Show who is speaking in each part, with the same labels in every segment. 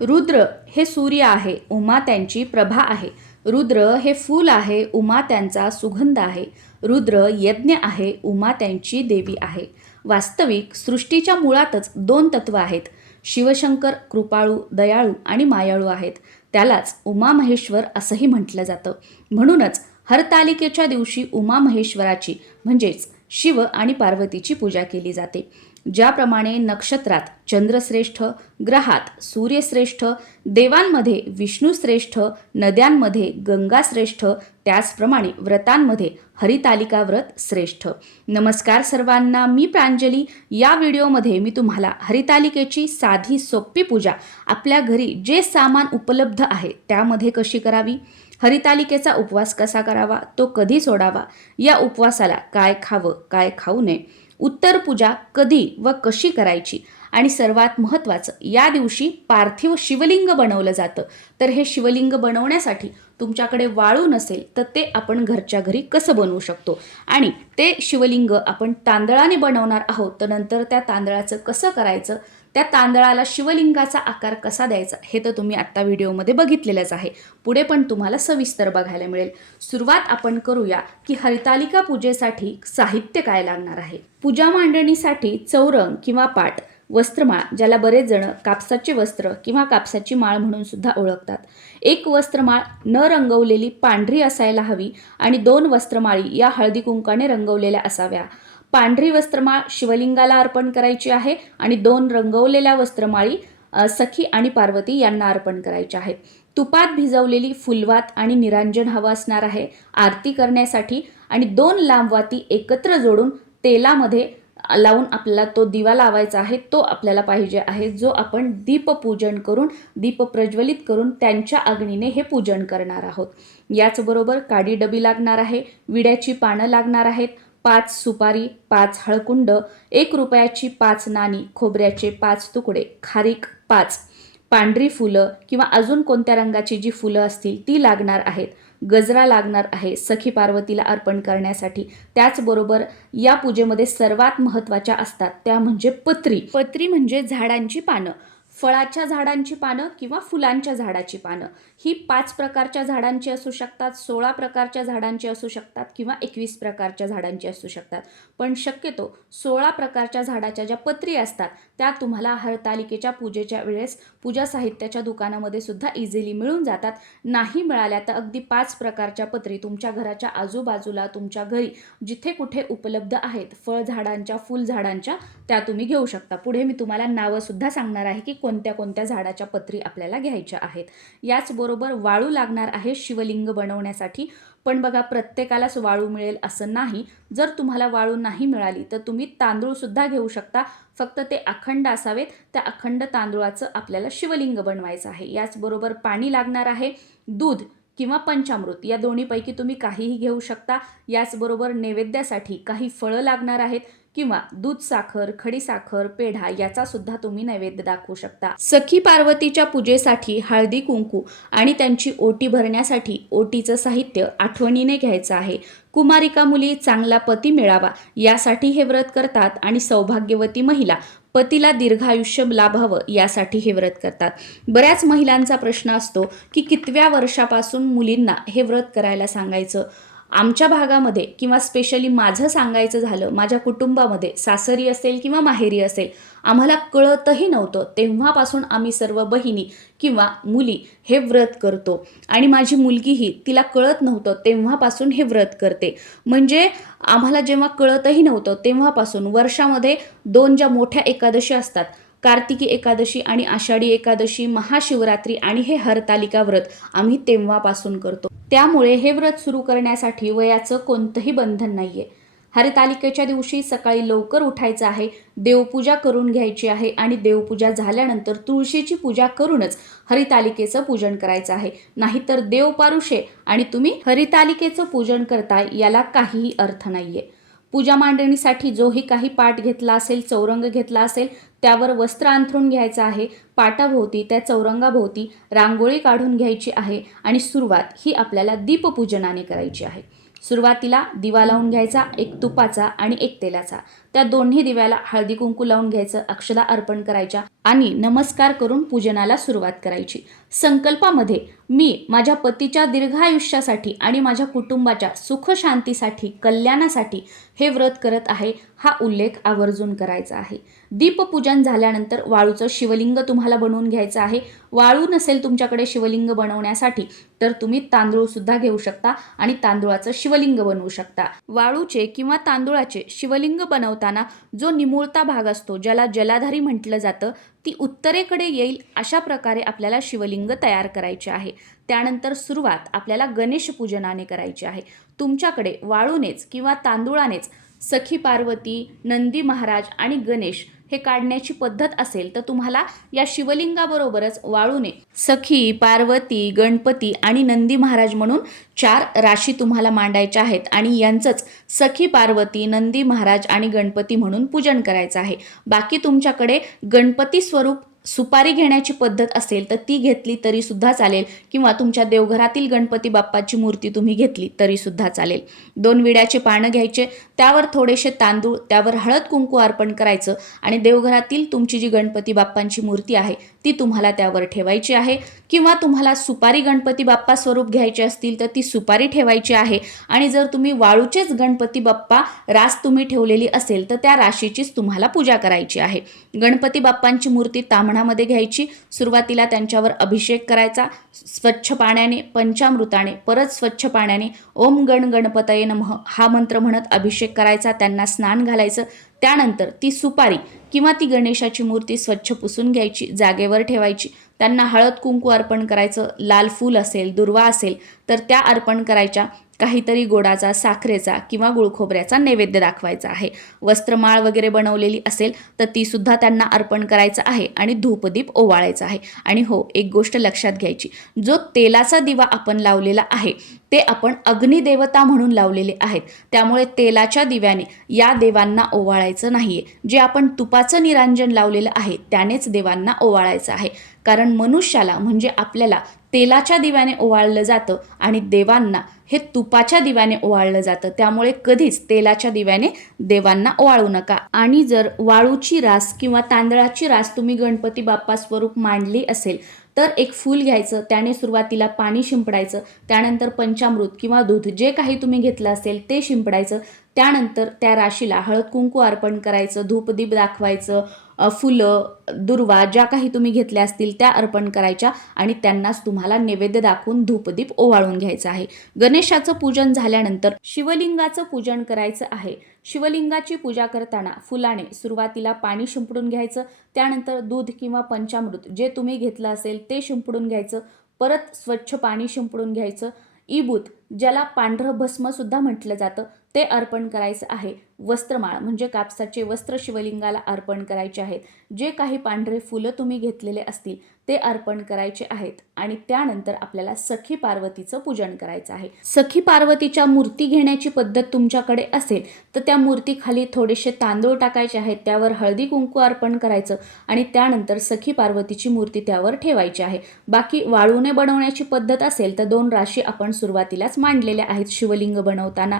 Speaker 1: रुद्र हे सूर्य आहे उमा त्यांची प्रभा आहे. रुद्र हे फूल आहे उमा त्यांचा सुगंध आहे. रुद्र यज्ञ आहे उमा त्यांची देवी आहे. वास्तविक सृष्टीच्या मुळातच दोन तत्व आहेत. शिवशंकर कृपाळू दयाळू आणि मायाळू आहेत. त्यालाच उमा महेश्वर असंही म्हटलं जातं. म्हणूनच हरतालिकेच्या दिवशी उमा महेश्वराची म्हणजेच शिव आणि पार्वतीची पूजा केली जाते. ज्याप्रमाणे नक्षत्रात चंद्रश्रेष्ठ ग्रहात सूर्यश्रेष्ठ देवांमध्ये विष्णूश्रेष्ठ नद्यांमध्ये गंगाश्रेष्ठ त्याचप्रमाणे व्रतांमध्ये हरितालिका व्रत श्रेष्ठ. नमस्कार सर्वांना मी प्रांजली. या व्हिडिओमध्ये मी तुम्हाला हरितालिकेची साधी सोपी पूजा आपल्या घरी जे सामान उपलब्ध आहे त्यामध्ये कशी करावी? हरितालिकेचा उपवास कसा करावा? तो कधी सोडावा? या उपवासाला काय खावं काय खाऊ नये? उत्तर पूजा कधी व कशी करायची? आणि सर्वात महत्त्वाचं या दिवशी पार्थिव शिवलिंग बनवलं जातं. तर हे शिवलिंग बनवण्यासाठी तुमच्याकडे वाळू नसेल तर ते आपण घरच्या घरी कसं बनवू शकतो? आणि ते शिवलिंग आपण तांदळाने बनवणार आहोत तर नंतर त्या तांदळाचं कसं करायचं? त्या तांदळाला शिवलिंगाचा आकार कसा द्यायचा हे तर तुम्ही आत्ता व्हिडिओमध्ये बघितलेलंच आहे. पुढे पण तुम्हाला सविस्तर बघायला मिळेल. सुरुवात आपण करूया की हरितालिका पूजेसाठी साहित्य काय लागणार आहे? पूजा मांडणीसाठी चौरंग किंवा पाट वस्त्रमाळ ज्याला बरेच जण कापसाचे वस्त्र किंवा कापसाची माळ म्हणून सुद्धा ओळखतात. एक वस्त्रमाळ न रंगवलेली पांढरी असायला हवी आणि दोन वस्त्रमाळी या हळदी कुंकाने रंगवलेल्या असाव्या. पांढरी वस्त्रमाळ शिवलिंगाला अर्पण करायची आहे आणि दोन रंगवलेल्या वस्त्रमाळी सखी आणि पार्वती यांना अर्पण करायच्या आहेत तुपात भिजवलेली फुलवात आणि निरांजन हवं असणार आहे. आरती करण्यासाठी आणि दोन लांबवाती एकत्र जोडून तेलामध्ये लावून आपल्याला तो दिवा लावायचा आहे. तो आपल्याला पाहिजे आहे. जो आपण दीपपूजन करून दीप प्रज्वलित करून त्यांच्या अग्नीने हे पूजन करणार आहोत. याचबरोबर काडी डबी लागणार आहे. विड्याची पानं लागणार आहेत. पाच सुपारी पाच हळकुंड एक रुपयाची पाच नाणी खोबऱ्याचे पाच तुकडे खारीक पाच. पांढरी फुलं किंवा अजून कोणत्या रंगाची जी फुलं असतील ती लागणार आहेत. गजरा लागणार आहे सखी पार्वतीला अर्पण करण्यासाठी. त्याचबरोबर या पूजेमध्ये सर्वात महत्त्वाच्या असतात त्या म्हणजे पत्री. पत्री म्हणजे झाडांची पानं. फळाच्या झाडांची पानं किंवा फुलांच्या झाडाची पानं. ही पाच प्रकारच्या झाडांची असू शकतात सोळा प्रकारच्या झाडांची असू शकतात किंवा एकवीस प्रकारच्या झाडांची असू शकतात. पण शक्यतो सोळा प्रकारच्या झाडाच्या ज्या पत्री असतात त्या तुम्हाला हरतालिकेच्या पूजेच्या वेळेस पूजा साहित्याच्या दुकानामध्ये सुद्धा इझिली मिळून जातात. नाही मिळाल्या तर अगदी पाच प्रकारच्या पत्री तुमच्या घराच्या आजूबाजूला तुमच्या घरी जिथे कुठे उपलब्ध आहेत फळ झाडांच्या त्या तुम्ही घेऊ शकता. पुढे मी तुम्हाला नावंसुद्धा सांगणार आहे की कोणत्या कोणत्या झाडाच्या पत्री आपल्याला घ्यायच्या आहेत. याचबरोबर वाळू लागणार आहे शिवलिंग बनवण्यासाठी. पण बघा प्रत्येकालाच वाळू मिळेल असं नाही. जर तुम्हाला वाळू नाही मिळाली तर तुम्ही तांदूळसुद्धा घेऊ शकता. फक्त ते अखंड असावेत. त्या अखंड तांदूळाचं आपल्याला शिवलिंग बनवायचं आहे. याचबरोबर पाणी लागणार आहे. दूध किंवा पंचामृत या दोन्हीपैकी तुम्ही काहीही घेऊ शकता. याचबरोबर नैवेद्यासाठी काही फळं लागणार आहेत. किंवा दूध साखर खडी साखर पेढा याचा सुद्धा तुम्ही नैवेद्य दाखवू शकता. सखी पार्वतीच्या पूजेसाठी हळदी कुंकू आणि त्यांची ओटी भरण्यासाठी ओटीचं साहित्य आठवणीने घ्यायचं आहे. कुमारिका मुली चांगला पती मिळावा यासाठी हे व्रत करतात आणि सौभाग्यवती महिला पतीला दीर्घायुष्य लाभावं यासाठी हे व्रत करतात. बऱ्याच महिलांचा प्रश्न असतो की कितव्या वर्षापासून मुलींना हे व्रत करायला सांगायचं? आमच्या भागामध्ये किंवा स्पेशली माझं सांगायचं झालं माझ्या कुटुंबामध्ये सासरी असेल किंवा माहेरी असेल आम्हाला कळतही नव्हतं. तेव्हापासून आम्ही सर्व बहिणी किंवा मुली हे व्रत करतो. आणि माझी मुलगीही तिला कळत नव्हतं तेव्हापासून हे व्रत करते. म्हणजे आम्हाला जेव्हा कळतही नव्हतं तेव्हापासून वर्षामध्ये दोन ज्या मोठ्या एकादशी असतात कार्तिकी एकादशी आणि आषाढी एकादशी महाशिवरात्री आणि हे हरतालिका व्रत आम्ही तेव्हापासून करतो. त्यामुळे हे व्रत सुरू करण्यासाठी वयाचं कोणतंही बंधन नाहीये. हरितालिकेच्या दिवशी सकाळी लवकर उठायचं आहे देवपूजा करून घ्यायची आहे आणि देवपूजा झाल्यानंतर तुळशीची पूजा करूनच हरितालिकेचं पूजन करायचं आहे. नाहीतर देव पारुषे आणि तुम्ही हरितालिकेचं पूजन करताय याला काहीही अर्थ नाहीये. पूजा मांडणीसाठी जोही काही पाठ घेतला असेल चौरंग घेतला असेल त्यावर वस्त्र अंथरून घ्यायचं आहे पाटाभोवती त्या चौरंगाभोवती रांगोळी काढून घ्यायची आहे आणि सुरुवात ही आपल्याला दीपपूजनाने करायची आहे. सुरुवातीला दिवा लावून घ्यायचा एक तुपाचा आणि एक तेलाचा. त्या दोन्ही दिव्याला हळदी कुंकू लावून घ्यायचं अक्षदा अर्पण करायच्या आणि नमस्कार करून पूजनाला सुरुवात करायची. संकल्पामध्ये मी माझ्या पतीच्या दीर्घायुष्यासाठी आणि माझ्या कुटुंबाच्या सुखशांतीसाठी कल्याणासाठी हे व्रत करत आहे हा उल्लेख आवर्जून करायचा आहे. दीपपूजन झाल्यानंतर वाळूचं शिवलिंग तुम्हाला बनवून घ्यायचं आहे. वाळू नसेल तुमच्याकडे शिवलिंग बनवण्यासाठी तर तुम्ही तांदूळ सुद्धा घेऊ शकता आणि तांदूळाचं शिवलिंग बनवू शकता. वाळूचे किंवा तांदूळाचे शिवलिंग बनवताना जो निमुळता भाग असतो ज्याला जलाधारी म्हटलं जातं ती उत्तरेकडे येईल अशा प्रकारे आपल्याला शिवलिंग तयार करायचे आहे. त्यानंतर सुरुवात आपल्याला गणेश पूजनाने करायची आहे. तुमच्याकडे वाळूनेच किंवा तांदुळानेच सखी पार्वती नंदी महाराज आणि गणेश हे काढण्याची पद्धत असेल तर तुम्हाला या शिवलिंगाबरोबरच वाळूने सखी पार्वती गणपती आणि नंदी महाराज म्हणून चार राशी तुम्हाला मांडायच्या आहेत आणि यांचंच सखी पार्वती नंदी महाराज आणि गणपती म्हणून पूजन करायचं आहे. बाकी तुमच्याकडे गणपती स्वरूप सुपारी घेण्याची पद्धत असेल तर ती घेतली तरी सुद्धा चालेल. किंवा तुमच्या देवघरातील गणपती बाप्पाची मूर्ती तुम्ही घेतली तरी सुद्धा चालेल. दोन विड्याचे पानं घ्यायचे त्यावर थोडेसे तांदूळ त्यावर हळद कुंकू अर्पण करायचं आणि देवघरातील तुमची जी गणपती बाप्पांची मूर्ती आहे ती तुम्हाला त्यावर ठेवायची आहे. किंवा तुम्हाला सुपारी गणपती बाप्पा स्वरूप घ्यायचे असतील तर ती सुपारी ठेवायची आहे. आणि जर तुम्ही वाळूचेच गणपती बाप्पा रास तुम्ही ठेवलेली असेल तर त्या राशीचीच तुम्हाला पूजा करायची आहे. गणपती बाप्पांची मूर्ती ताम्हणामध्ये घ्यायची. सुरुवातीला त्यांच्यावर अभिषेक करायचा. स्वच्छ पाण्याने पंचामृताने परत स्वच्छ पाण्याने ओम गण गणपतये नमः हा मंत्र म्हणत अभिषेक करायचा. त्यांना स्नान घालायचं. त्यानंतर ती सुपारी किंवा ती गणेशाची मूर्ती स्वच्छ पुसून घ्यायची जागेवर ठेवायची. त्यांना हळद कुंकू अर्पण करायचं लाल फूल असेल दुर्वा असेल तर त्या अर्पण करायच्या काहीतरी गोडाचा साखरेचा किंवा गुळखोबऱ्याचा नैवेद्य दाखवायचा आहे. वस्त्रमाळ वगैरे बनवलेली असेल तर ती सुद्धा त्यांना अर्पण करायचं आहे आणि धूपदीप ओवाळायचा आहे. आणि हो एक गोष्ट लक्षात घ्यायची. जो तेलाचा दिवा आपण लावलेला आहे ते आपण अग्निदेवता म्हणून लावलेले आहेत. त्यामुळे तेलाच्या दिव्याने या देवांना ओवाळायचं नाही आहे जे आपण तुपाचं निरांजन लावलेलं आहे त्यानेच देवांना ओवाळायचं आहे. कारण मनुष्याला म्हणजे आपल्याला तेलाच्या दिव्याने ओवाळलं जातं आणि देवांना हे तुपाच्या दिव्याने ओवाळलं जातं. त्यामुळे कधीच तेलाच्या दिव्याने देवांना ओवाळू नका. आणि जर वाळूची रास किंवा तांदळाची रास तुम्ही गणपती बाप्पा स्वरूप मांडली असेल तर एक फूल घ्यायचं त्याने सुरुवातीला पाणी शिंपडायचं त्यानंतर पंचामृत किंवा दूध जे काही तुम्ही घेतलं असेल ते शिंपडायचं त्यानंतर त्या राशीला हळद कुंकू अर्पण करायचं धूपदीप दाखवायचं फुलं दुर्वा ज्या काही तुम्ही घेतल्या असतील त्या अर्पण करायच्या आणि त्यांनाच तुम्हाला नैवेद्य दाखवून धूपदीप ओवाळून घ्यायचं आहे. गणेशाचं पूजन झाल्यानंतर शिवलिंगाचं पूजन करायचं आहे. शिवलिंगाची पूजा करताना फुलाने सुरुवातीला पाणी शिंपडून घ्यायचं त्यानंतर दूध किंवा पंचामृत जे तुम्ही घेतलं असेल ते शिंपडून घ्यायचं परत स्वच्छ पाणी शिंपडून घ्यायचं. इबूत ज्याला पांढरं भस्मसुद्धा म्हटलं जातं ते अर्पण करायचं आहे. वस्त्रमाळ म्हणजे कापसाचे वस्त्र शिवलिंगाला अर्पण करायचे आहेत. जे काही पांढरे फुलं तुम्ही घेतलेले असतील ते अर्पण करायचे आहेत आणि त्यानंतर आपल्याला सखी पार्वतीचं पूजन करायचं आहे. सखी पार्वतीच्या मूर्ती घेण्याची पद्धत तुमच्याकडे असेल तर त्या मूर्तीखाली थोडेसे तांदूळ टाकायचे आहेत त्यावर हळदी कुंकू अर्पण करायचं आणि त्यानंतर सखी पार्वतीची मूर्ती त्यावर ठेवायची आहे. बाकी वाळूने बनवण्याची पद्धत असेल तर दोन राशी आपण सुरुवातीलाच मांडलेल्या आहेत शिवलिंग बनवताना.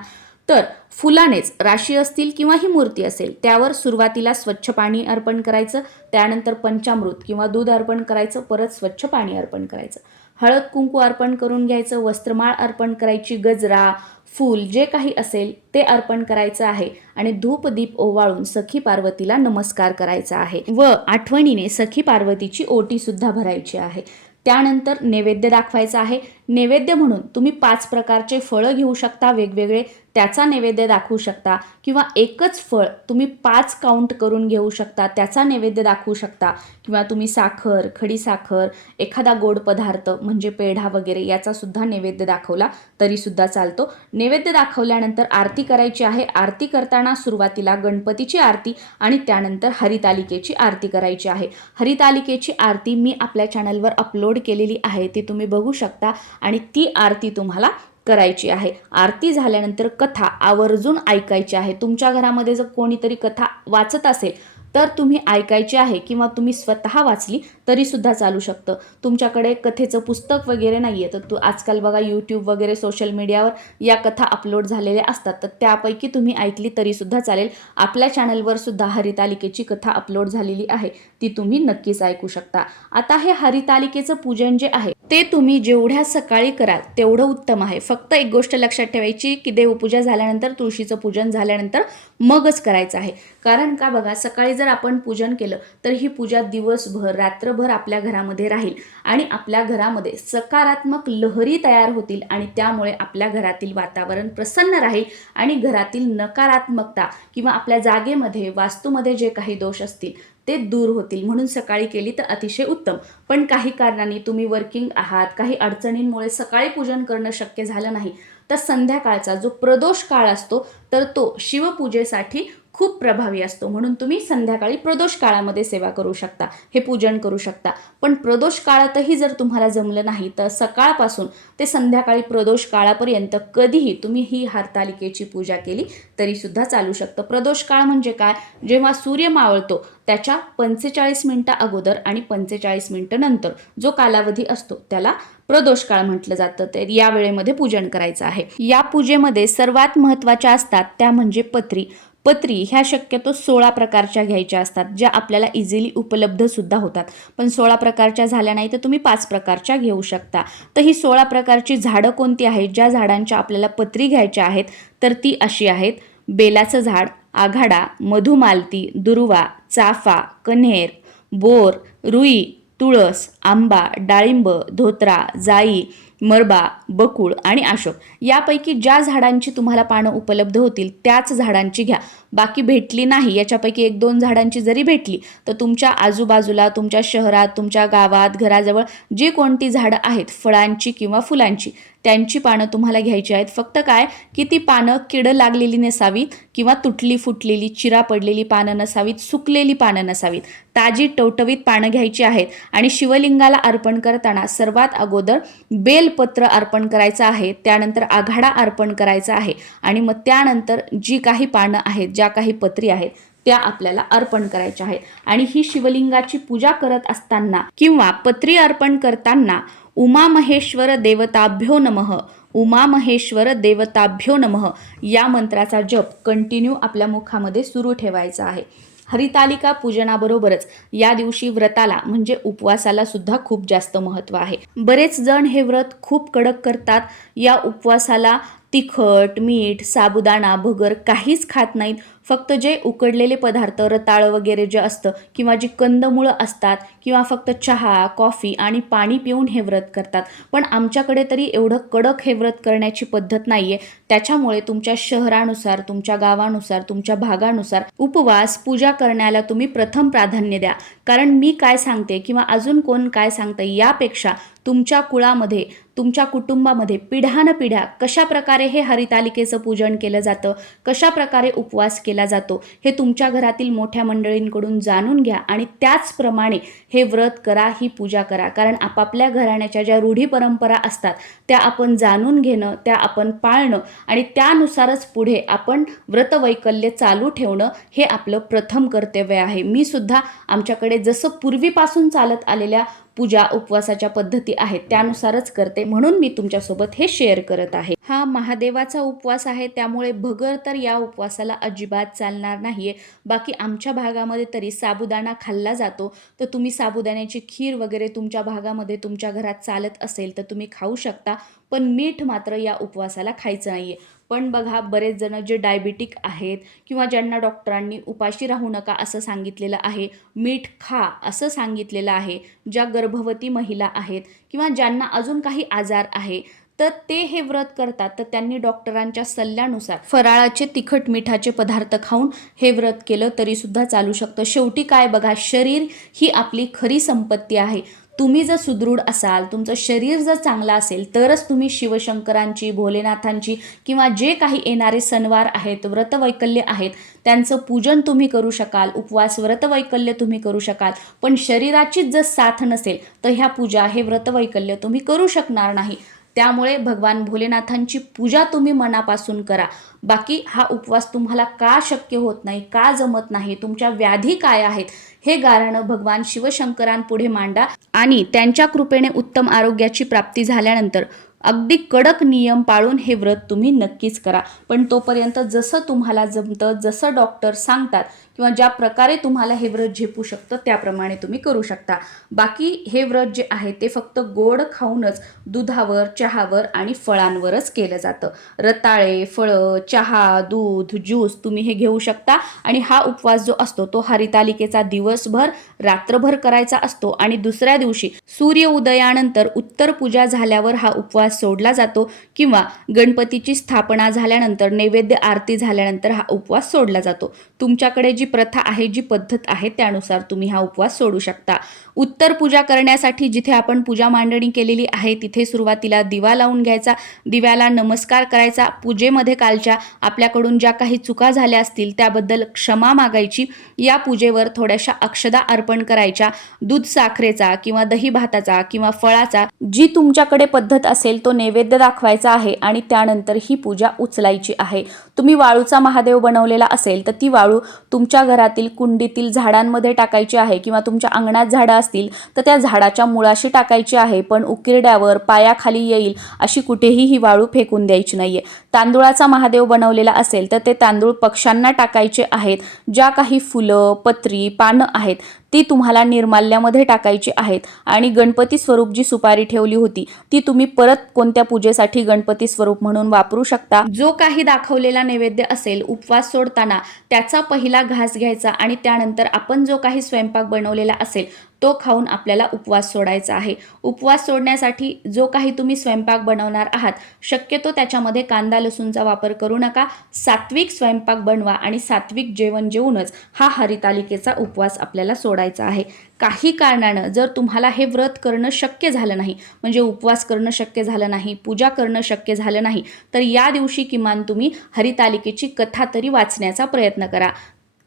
Speaker 1: तर फुलानेच राशी असतील किंवा ही मूर्ती असेल त्यावर सुरुवातीला स्वच्छ पाणी अर्पण करायचं त्यानंतर पंचामृत किंवा दूध अर्पण करायचं परत स्वच्छ पाणी अर्पण करायचं. हळद कुंकू अर्पण करून घ्यायचं वस्त्रमाळ अर्पण करायची गजरा फूल जे काही असेल ते अर्पण करायचं आहे आणि धूप दीप ओवाळून सखी पार्वतीला नमस्कार करायचा आहे व आठवणीने सखी पार्वतीची ओटी सुद्धा भरायची आहे. त्यानंतर नैवेद्य दाखवायचा आहे नैवेद्य म्हणून तुम्ही पाच प्रकारचे फळं घेऊ शकता वेगवेगळे. त्याचा नैवेद्य दाखवू शकता किंवा एकच फळ तुम्ही पाच काउंट करून घेऊ शकता त्याचा नैवेद्य दाखवू शकता. किंवा तुम्ही साखर खडी साखर एखादा गोड पदार्थ म्हणजे पेढा वगैरे याचा सुद्धा नैवेद्य दाखवला तरीसुद्धा चालतो. नैवेद्य दाखवल्यानंतर आरती करायची आहे. आरती करताना सुरुवातीला गणपतीची आरती आणि त्यानंतर हरितालिकेची आरती करायची आहे. हरितालिकेची आरती मी आपल्या चॅनलवर अपलोड केलेली आहे ती तुम्ही बघू शकता. आणि ती आरती तुम्हाला करायची आहे. आरती झाल्यानंतर कथा आवर्जून ऐकायची आहे. तुमच्या घरामध्ये जर कोणीतरी कथा वाचत असेल तर तुम्ही ऐकायची आहे किंवा तुम्ही स्वतः वाचली तरीसुद्धा चालू शकतं. तुमच्याकडे कथेचं पुस्तक वगैरे नाही आहे तर तू आजकाल बघा यूट्यूब वगैरे सोशल मीडियावर या कथा अपलोड झालेल्या असतात. तर त्यापैकी तुम्ही ऐकली तरीसुद्धा चालेल. आपल्या चॅनलवर सुद्धा हरितालिकेची कथा अपलोड झालेली आहे. ती तुम्ही नक्कीच ऐकू शकता. आता हे हरितालिकेचं पूजन जे आहे ते तुम्ही जेवढ्या सकाळी कराल तेवढं उत्तम आहे. फक्त एक गोष्ट लक्षात ठेवायची की देवपूजा झाल्यानंतर तुळशीचं पूजन झाल्यानंतर मगच करायचं आहे. कारण का बघा सकाळी जर आपण पूजन केलं तर ही पूजा दिवसभर रात्रभर आपल्या घरामध्ये राहील. आणि आपल्या घरामध्ये सकारात्मक लहरी तयार होतील आणि त्यामुळे आपल्या घरातील वातावरण प्रसन्न राहील आणि घरातील नकारात्मकता किंवा आपल्या जागेमध्ये वास्तूमध्ये जे काही दोष असतील ते दूर होतील. म्हणून सकाळी केली तर अतिशय उत्तम. पण काही कारणाने तुम्ही वर्किंग आहात. काही अडचणींमुळे सकाळी पूजन करणं शक्य झालं नाही. तर संध्याकाळचा जो प्रदोष काळ असतो तर तो शिवपूजेसाठी खूप प्रभावी असतो. म्हणून तुम्ही संध्याकाळी प्रदोष काळामध्ये सेवा करू शकता. हे पूजन करू शकता. पण प्रदोष काळातही जर तुम्हाला जमलं नाही तर सकाळपासून ते संध्याकाळी प्रदोष काळापर्यंत कधीही तुम्ही ही हरतालिकेची पूजा केली तरीसुद्धा चालू शकतं. प्रदोष काळ म्हणजे काय? जेव्हा सूर्य मावळतो त्याच्या पंचेचाळीस मिनटं अगोदर आणि पंचेचाळीस मिनटं नंतर जो कालावधी असतो त्याला प्रदोष काळ म्हटलं जातं. तर या वेळेमध्ये पूजन करायचं आहे. या पूजेमध्ये सर्वात महत्त्वाच्या असतात त्या म्हणजे पत्री. पत्री ह्या शक्यतो सोळा प्रकारच्या घ्यायच्या असतात ज्या आपल्याला इझिली उपलब्धसुद्धा होतात. पण सोळा प्रकारच्या झाल्या नाही तर तुम्ही पाच प्रकारच्या घेऊ शकता. तर ही सोळा प्रकारची झाडं कोणती आहेत? ज्या झाडांच्या आपल्याला पत्री घ्यायच्या आहेत तर ती अशी आहेत. बेलाचं झाड आघाडा मधुमालती दुर्वा चाफा कन्हेर बोर रुई तुळस आंबा डाळिंब धोत्रा जाई मरबा बकुळ आणि अशोक. यापैकी ज्या झाडांची तुम्हाला पानं उपलब्ध होतील त्याच झाडांची घ्या. बाकी भेटली नाही याच्यापैकी एक दोन झाडांची जरी भेटली तर तुमच्या आजूबाजूला तुमच्या शहरात तुमच्या गावात घराजवळ जी कोणती झाडं आहेत फळांची किंवा फुलांची त्यांची पानं तुम्हाला घ्यायची आहेत. फक्त काय की ती पानं किडं लागलेली नसावीत किंवा तुटली फुटलेली चिरा पडलेली पानं नसावीत सुकलेली पानं नसावीत ताजी टवटवीत पानं घ्यायची आहेत. आणि शिवलिंगाला अर्पण करताना सर्वात अगोदर बेलपत्र अर्पण करायचं आहे त्यानंतर आघाडा अर्पण करायचा आहे. आणि मग त्यानंतर जी काही पानं आहेत ज्या काही पत्री आहेत त्या आपल्याला अर्पण करायच्या आहेत. आणि ही शिवलिंगाची पूजा करत असताना किंवा पत्री अर्पण करताना उमा महेश्वर देवताभ्यो नमः उमामहेश्वर देवताभ्यो नमः या मंत्राचा जप कंटिन्यू आपल्या मुखामध्ये सुरू ठेवायचा आहे. हरितालिका पूजनाबरोबरच या दिवशी व्रताला म्हणजे उपवासाला सुद्धा खूप जास्त महत्त्व आहे. बरेच जण हे व्रत खूप कडक करतात. या उपवासाला तिखट मीठ साबुदाणा भगर काहीच खात नाहीत. फक्त जे उकडलेले पदार्थ रताळ वगैरे जे असतं किंवा जी कंदमुळं असतात किंवा फक्त चहा कॉफी आणि पाणी पिऊन हे व्रत करतात. पण आमच्याकडे तरी एवढं कडक हे व्रत करण्याची पद्धत नाही आहे त्याच्यामुळे तुमच्या शहरानुसार तुमच्या गावानुसार तुमच्या भागानुसार उपवास पूजा करण्याला तुम्ही प्रथम प्राधान्य द्या. कारण मी काय सांगते किंवा अजून कोण काय सांगतं यापेक्षा तुमच्या कुळामध्ये तुमच्या कुटुंबामध्ये पिढ्यानपिढ्या कशा प्रकारे हे हरितालिकेचं पूजन केलं जातं? कशा प्रकारे उपवास केला जातो? हे तुमच्या घरातील मोठ्या मंडळींकडून जाणून घ्या आणि त्याचप्रमाणे हे व्रत करा ही पूजा करा. कारण आपापल्या घराण्याच्या ज्या रूढी परंपरा असतात त्या आपण जाणून घेणं त्या आपण पाळणं आणि त्यानुसारच पुढे आपण व्रतवैकल्य चालू ठेवणं हे आपलं प्रथम कर्तव्य आहे. मी सुद्धा आमच्याकडे जसं पूर्वीपासून चालत आलेल्या पूजा उपवासाच्या पद्धती आहेत त्यानुसारच करते. म्हणून मी तुमच्यासोबत हे शेअर करत आहे. हा महादेवाचा उपवास आहे त्यामुळे भगर तर या उपवासाला अजिबात चालणार नाहीये. बाकी आमच्या भागामध्ये तरी साबुदाणा खाल्ला जातो. तर तुम्ही साबुदाण्याची खीर वगैरे तुमच्या भागामध्ये तुमच्या घरात चालत असेल तर तुम्ही खाऊ शकता. पण मीठ मात्र या उपवासाला खायचं नाहीये. पण बघा बरेच जण जे डायबिटिक आहेत किंवा ज्यांना डॉक्टरांनी उपाशी राहू नका असं सांगितलेलं आहे मीठ खा असं सांगितलेलं आहे ज्या गर्भवती महिला आहेत किंवा ज्यांना अजून काही आजार आहे तर ते हे व्रत करतात. तर त्यांनी डॉक्टरांच्या सल्ल्यानुसार फराळाचे तिखट मिठाचे पदार्थ खाऊन हे व्रत केलं तरीसुद्धा चालू शकतं. शेवटी काय बघा शरीर ही आपली खरी संपत्ती आहे. तुम्ही जर सुदृढ असाल तुमचं शरीर जर चांगलं असेल तरच तुम्ही शिवशंकरांची भोलेनाथांची किंवा जे काही येणारे सणवार आहेत व्रतवैकल्य आहेत त्यांचं पूजन तुम्ही करू शकाल उपवास व्रतवैकल्य तुम्ही करू शकाल. पण शरीराचीच जर साथ नसेल तर ह्या पूजा हे व्रतवैकल्य तुम्ही करू शकणार नाही. त्यामुळे भगवान भोलेनाथांची पूजा तुम्ही मनापासून करा. बाकी हा उपवास तुम्हाला का शक्य होत नाही का जमत नाही तुमच्या व्याधी काय आहेत हे गारणं भगवान शिवशंकरांपुढे मांडा आणि त्यांच्या कृपेने उत्तम आरोग्याची प्राप्ती झाल्यानंतर अगदी कडक नियम पाळून हे व्रत तुम्ही नक्कीच करा. पण तोपर्यंत जसं तुम्हाला जमतं जसं डॉक्टर सांगतात किंवा ज्या प्रकारे तुम्हाला हे व्रत झेपू शकतं त्याप्रमाणे तुम्ही करू शकता. बाकी हे व्रत जे आहे ते फक्त गोड खाऊनच दुधावर चहावर आणि फळांवरच केलं जातं. रताळे फळं चहा दूध ज्यूस तुम्ही हे घेऊ शकता. आणि हा उपवास जो असतो तो हरितालिकेचा दिवसभर रात्रभर करायचा असतो. आणि दुसऱ्या दिवशी सूर्य उदयानंतर उत्तर पूजा झाल्यावर हा उपवास सोडला जातो किंवा गणपतीची स्थापना झाल्यानंतर नैवेद्य आरती झाल्यानंतर हा उपवास सोडला जातो. तुमच्याकडे जी प्रथा आहे जी पद्धत आहे त्यानुसार तुम्ही हा उपवास सोडू शकता. उत्तर पूजा करण्यासाठी जिथे आपण पूजा मांडणी केलेली आहे तिथे सुरुवातीला दिवा लावून घ्यायचा. दिव्याला नमस्कार करायचा. पूजेमध्ये कालच्या आपल्याकडून ज्या काही चुका झाल्या असतील त्याबद्दल क्षमा मागायची. या पूजेवर थोड्याशा अक्षदा अर्पण करायच्या. दूध साखरेचा किंवा दही भाताचा किंवा फळाचा जी तुमच्याकडे पद्धत असेल तो नैवेद्य दाखवायचा आहे आणि त्यानंतर ही पूजा उचलायची आहे. तुम्ही वाळूचा महादेव बनवलेला असेल तर ती वाळू तुमच्या घरातील कुंडीतील झाडांमध्ये टाकायची आहे किंवा तुमच्या अंगणात झाडं असतील तर त्या झाडाच्या मुळाशी टाकायची आहे पण उकिरड्यावर पायाखाली येईल अशी कुठेही ही वाळू फेकून द्यायची नाहीये. तांदुळाचा महादेव बनवलेला असेल तर ते तांदूळ पक्ष्यांना टाकायचे आहेत. ज्या काही फुलं पत्री पानं आहेत ती तुम्हाला निर्माल्यामध्ये टाकायची आहेत. आणि गणपती स्वरूप जी सुपारी ठेवली होती ती तुम्ही परत कोणत्या पूजेसाठी गणपती स्वरूप म्हणून वापरू शकता? जो काही दाखवलेला नैवेद्य असेल उपवास सोडताना त्याचा पहिला घास घ्यायचा आणि त्यानंतर आपण जो काही स्वयंपाक बनवलेला असेल तो खाऊन आपल्याला उपवास सोडायचा आहे. उपवास सोडण्यासाठी जो काही तुम्ही स्वयंपाक बनवणार आहात शक्यतो त्याच्यामध्ये कांदा लसूणचा वापर करू नका. सात्विक स्वयंपाक बनवा आणि सात्विक जेवण जेवूनच हा हरितालिकेचा उपवास आपल्याला सोडायचा आहे. काही कारणानं जर तुम्हाला हे व्रत करणं शक्य झालं नाही म्हणजे उपवास करणं शक्य झालं नाही पूजा करणं शक्य झालं नाही तर या दिवशी किमान तुम्ही हरितालिकेची कथा तरी वाचण्याचा प्रयत्न करा.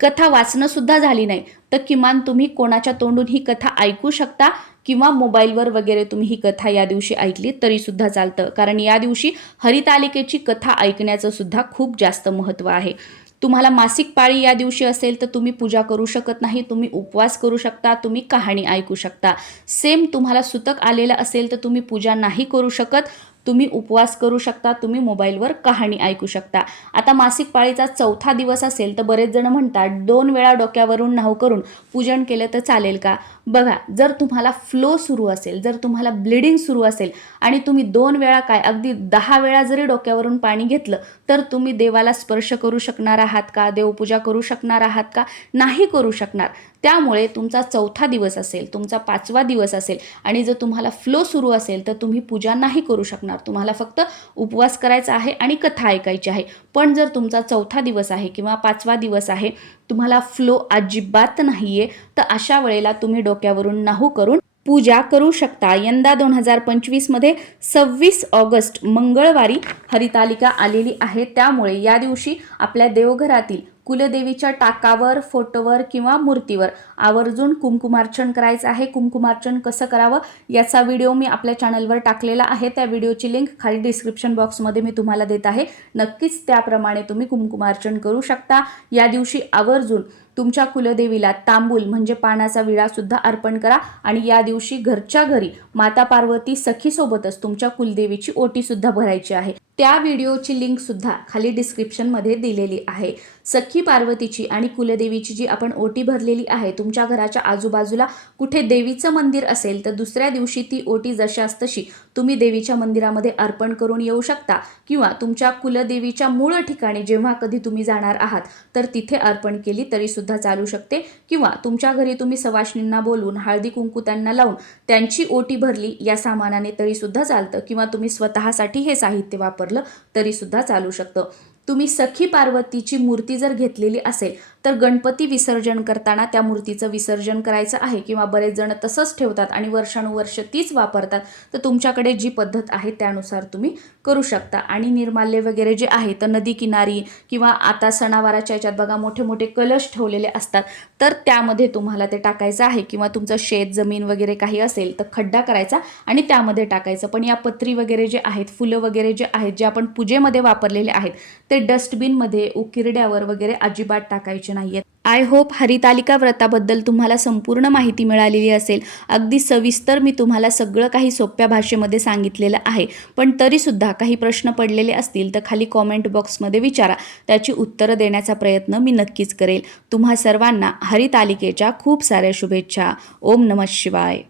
Speaker 1: कथा वाचणंसुद्धा झाली नाही. तर किमान तुम्ही कोणाच्या तोंडून ही कथा ऐकू शकता किंवा मोबाईलवर वगैरे तुम्ही ही कथा या दिवशी ऐकली तरीसुद्धा चालतं. कारण या दिवशी हरितालिकेची कथा ऐकण्याचं सुद्धा खूप जास्त महत्त्व आहे. तुम्हाला मासिक पाळी या दिवशी असेल तर तुम्ही पूजा करू शकत नाही तुम्ही उपवास करू शकता तुम्ही कहाणी ऐकू शकता. सेम तुम्हाला सुतक आलेलं असेल तर तुम्ही पूजा नाही करू शकत. तुम्ही उपवास करू शकता तुम्ही मोबाईलवर कहाणी ऐकू शकता. आता मासिक पाळीचा चौथा दिवस असेल तर बरेच जण म्हणतात दोन वेळा डोक्यावरून नाव करून पूजन केलं तर चालेल का? बघा जर तुम्हाला फ्लो सुरू असेल जर तुम्हाला ब्लिडिंग सुरू असेल आणि तुम्ही दोन वेळा काय अगदी दहा वेळा जरी डोक्यावरून पाणी घेतलं तर तुम्ही देवाला स्पर्श करू शकणार आहात का? देवपूजा करू शकणार आहात का? नाही करू शकणार. त्यामुळे तुमचा चौथा दिवस असेल तुमचा पाचवा दिवस असेल आणि जर तुम्हाला फ्लो सुरू असेल तर तुम्ही पूजा नाही करू शकणार. तुम्हाला फक्त उपवास करायचा आहे आणि कथा ऐकायची आहे. पण जर तुमचा चौथा दिवस आहे किंवा पाचवा दिवस आहे तुम्हाला फ्लो अजिबात नाही आहे तर अशा वेळेला तुम्ही डोक्यावरून नाहू करून पूजा करू शकता. यंदा दोन हजार पंचवीसमध्ये सव्वीस ऑगस्ट मंगळवारी हरितालिका आलेली आहे. त्यामुळे या दिवशी आपल्या देवघरातील कुलदेवीच्या टाकावर फोटोवर किंवा मूर्तीवर आवर्जून कुंकुमार्चन करायचं आहे. कुंकुमार्चन कसं करावं याचा व्हिडिओ मी आपल्या चॅनलवर टाकलेला आहे. त्या व्हिडिओची लिंक खाली डिस्क्रिप्शन बॉक्समध्ये मी तुम्हाला देत आहे. नक्कीच त्याप्रमाणे तुम्ही कुंकुमार्चन करू शकता. या दिवशी आवर्जून तुमच्या कुलदेवीला तांबूल म्हणजे पानाचा विळा सुद्धा अर्पण करा आणि या दिवशी घरच्या घरी माता पार्वती सखीसोबतच तुमच्या कुलदेवीची ओटी सुद्धा भरायची आहे. त्या व्हिडिओची लिंक सुद्धा खाली डिस्क्रिप्शनमध्ये दिलेली आहे. सखी पार्वतीची आणि कुलदेवीची जी आपण ओटी भरलेली आहे तुमच्या घराच्या आजूबाजूला कुठे देवीचं मंदिर असेल तर दुसऱ्या दिवशी ती ओटी जशास तशी तुम्ही देवीच्या मंदिरामध्ये अर्पण करून येऊ शकता. किंवा तुमच्या कुलदेवीच्या मूळ ठिकाणी जेव्हा कधी तुम्ही जाणार आहात तर तिथे अर्पण केली तरी सुद्धा चालू शकते. किंवा तुमच्या घरी तुम्ही सवाशणींना बोलवून हळदी कुंकू त्यांना लावून त्यांची ओटी भरली या सामानाने तरी सुद्धा चालतं. किंवा तुम्ही स्वतःसाठी हे साहित्य वापरलं तरी सुद्धा चालू शकतं. तुम्ही सखी पार्वतीची मूर्ती जर घेतलेली असेल तर गणपती विसर्जन करताना त्या मूर्तीचं विसर्जन करायचं आहे किंवा बरेच जण तसंच ठेवतात आणि वर्षानुवर्ष तीच वापरतात तर तुमच्याकडे जी पद्धत आहे त्यानुसार तुम्ही करू शकता. आणि निर्माल्य वगैरे जे आहे तर नदी किनारी किंवा आता सणावाराच्या याच्यात बघा मोठे मोठे कलश ठेवलेले असतात तर त्यामध्ये तुम्हाला ते टाकायचं आहे किंवा तुमचं शेत जमीन वगैरे काही असेल तर खड्डा करायचा आणि त्यामध्ये टाकायचं. पण या पत्री वगैरे जे आहेत फुलं वगैरे जे आहेत जे आपण पूजेमध्ये वापरलेले आहेत ते डस्टबिनमध्ये उकिरड्यावर वगैरे अजिबात टाकायचे नाही आहेत आय होप हरितालिका व्रताबद्दल तुम्हाला संपूर्ण माहिती मिळालेली असेल. अगदी सविस्तर मी तुम्हाला सगळं काही सोप्या भाषेमध्ये सांगितलेलं आहे. पण तरीसुद्धा काही प्रश्न पडलेले असतील तर खाली कॉमेंट बॉक्समध्ये विचारा. त्याची उत्तरं देण्याचा प्रयत्न मी नक्कीच करेल. तुम्हा सर्वांना हरितालिकेच्या खूप साऱ्या शुभेच्छा. ओम नमः शिवाय.